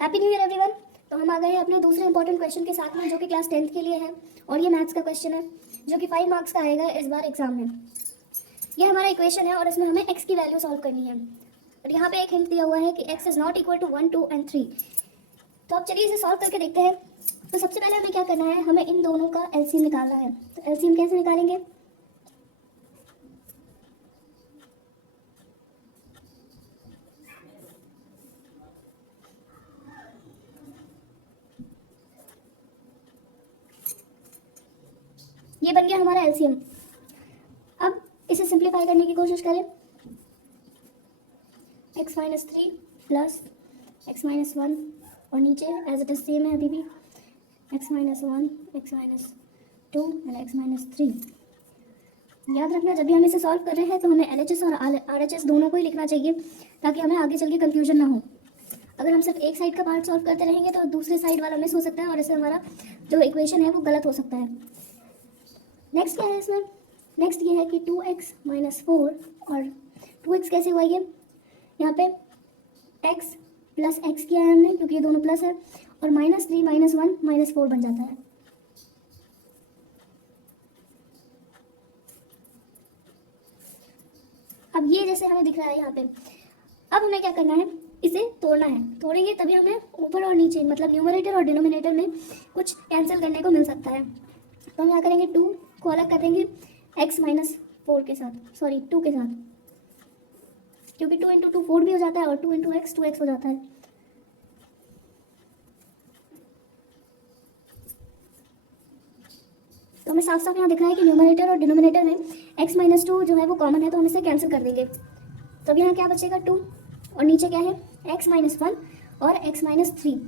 Happy new year everyone. तो हम आ गए हैं अपने दूसरे इंपॉर्टेंट क्वेश्चन के साथ में, जो कि क्लास 10th के लिए है और ये मैथ्स का क्वेश्चन है जो कि 5 मार्क्स का आएगा इस बार एग्जाम में। ये हमारा इक्वेशन है और इसमें हमें x की वैल्यू सॉल्व करनी है। और यहाँ पे एक हिंट दिया हुआ है कि x is not equal to 1, 2 and 3। तो अब चलिए इसे सॉल्व करके देखते हैं। तो सबसे पहले हमें क्या करना है, हमें इन दोनों का एलसीएम निकालना है। तो एलसीएम कैसे निकालेंगे, ये बन गया हमारा एलसीएम। अब इसे सिंप्लीफाई करने की कोशिश करें। x minus 3 plus x minus 1 और नीचे एज इट इज सेम है अभी भी x minus 1, x minus 2 and x minus 3। याद रखना, जब भी हम इसे सॉल्व कर रहे हैं तो हमें LHS और RHS दोनों को ही लिखना चाहिए ताकि हमें आगे चल के कंफ्यूजन ना हो। अगर हम सिर्फ एक साइड का पार्ट सॉल्व करते रहेंगे तो दूसरे साइड वाला मिस हो सकता है और इससे हमारा जो इक्वेशन है वो गलत हो सकता है। नेक्स्ट क्या है इसमें, नेक्स्ट ये है कि 2x माइनस 4 और 2x कैसे हुआ, ये यहाँ पे x प्लस x किया है हमने क्योंकि ये दोनों प्लस है, और माइनस 3 माइनस 1 माइनस 4 बन जाता है। अब ये जैसे हमें दिख रहा है यहाँ पे, अब हमें क्या करना है, इसे तोड़ना है। तोड़ेंगे तभी हमें ऊपर और नीचे मतलब न्यूमरेटर और डिनोमिनेटर में कुछ कैंसिल करने को मिल सकता है। तो हम क्या करेंगे, 2 को अलग कर देंगे x माइनस 4 के साथ, सॉरी 2 के साथ, क्योंकि 2 इंटू 2 4 भी हो जाता है और 2 इंटू एक्स 2x हो जाता है। तो हमें साफ साफ यहाँ दिख रहा है कि न्यूमरेटर और डिनोमिनेटर में x माइनस 2 जो है वो कॉमन है, तो हम इसे कैंसिल कर देंगे। तो अब यहाँ क्या बचेगा, 2 और नीचे क्या है x माइनस 1 और x माइनस 3।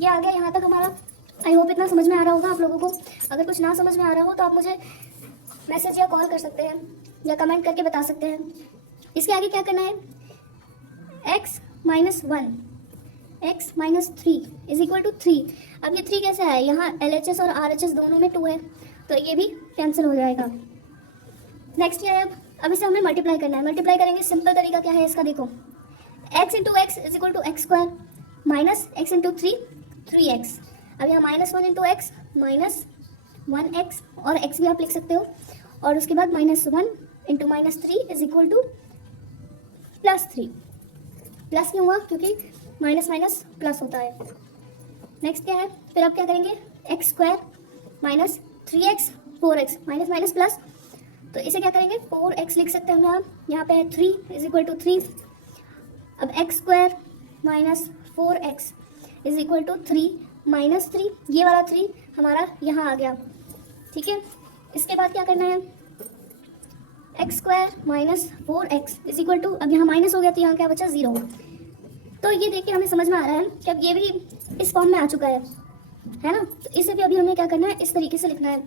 ये आ गया यहाँ तक हमारा। आई होप इतना समझ में आ रहा होगा आप लोगों को। अगर कुछ ना समझ में आ रहा हो तो आप मुझे मैसेज या कॉल कर सकते हैं या कमेंट करके बता सकते हैं। इसके आगे क्या करना है, x minus 1 x minus 3 is equal to 3। अब ये 3 कैसे आया, यहाँ LHS और RHS दोनों में 2 है तो ये भी कैंसिल हो जाएगा। नेक्स्ट क्या है, अब इसे हमें मल्टीप्लाई करना है। मल्टीप्लाई करेंगे, सिंपल तरीका क्या है इसका, देखो x into x is equal to x square minus x into 3x। अब यहाँ minus 1 into x minus 1x और x भी आप लिख सकते हो, और उसके बाद minus 1 into minus 3 is equal two plus 3। Plus क्यों हुआ, क्योंकि माइनस माइनस प्लस होता है। नेक्स्ट क्या है, फिर अब क्या करेंगे, x square minus 3x 4x minus minus plus, तो इसे क्या करेंगे 4x लिख सकते हैं हम यहाँ पे है 3 इज इक्वल टू 3। अब x square minus 4x is equal to 3 minus 3, ये वाला 3 हमारा यहाँ आ गया, ठीक है। इसके बाद क्या करना है, x square minus 4x is equal to, अब यहाँ माइनस हो गया तो यहाँ क्या बचा 0। तो ये देखिए हमें समझ में आ रहा है कि अब ये भी इस फॉर्म में आ चुका है ना। तो इसे भी अभी हमें क्या करना है, इस तरीके से लिखना है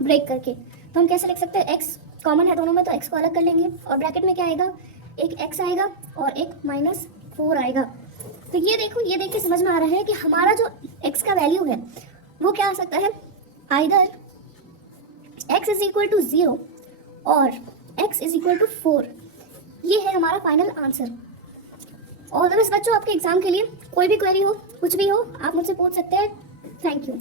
ब्रेक करके। तो हम कैसे लिख सकते हैं, x कॉमन है दोनों में तो x को अलग कर लेंगे और ब्रैकेट में क्या आएगा, एक x आएगा और एक माइनस 4 आएगा। तो ये देखो, ये देख के समझ में आ रहा है कि हमारा जो x का वैल्यू है वो क्या आ सकता है, either x is equal to 0 और x इज इक्वल टू 4। ये है हमारा final answer. All the best बच्चों, आपके एग्जाम के लिए कोई भी क्वेरी हो, कुछ भी हो, आप मुझसे पूछ सकते हैं। Thank you.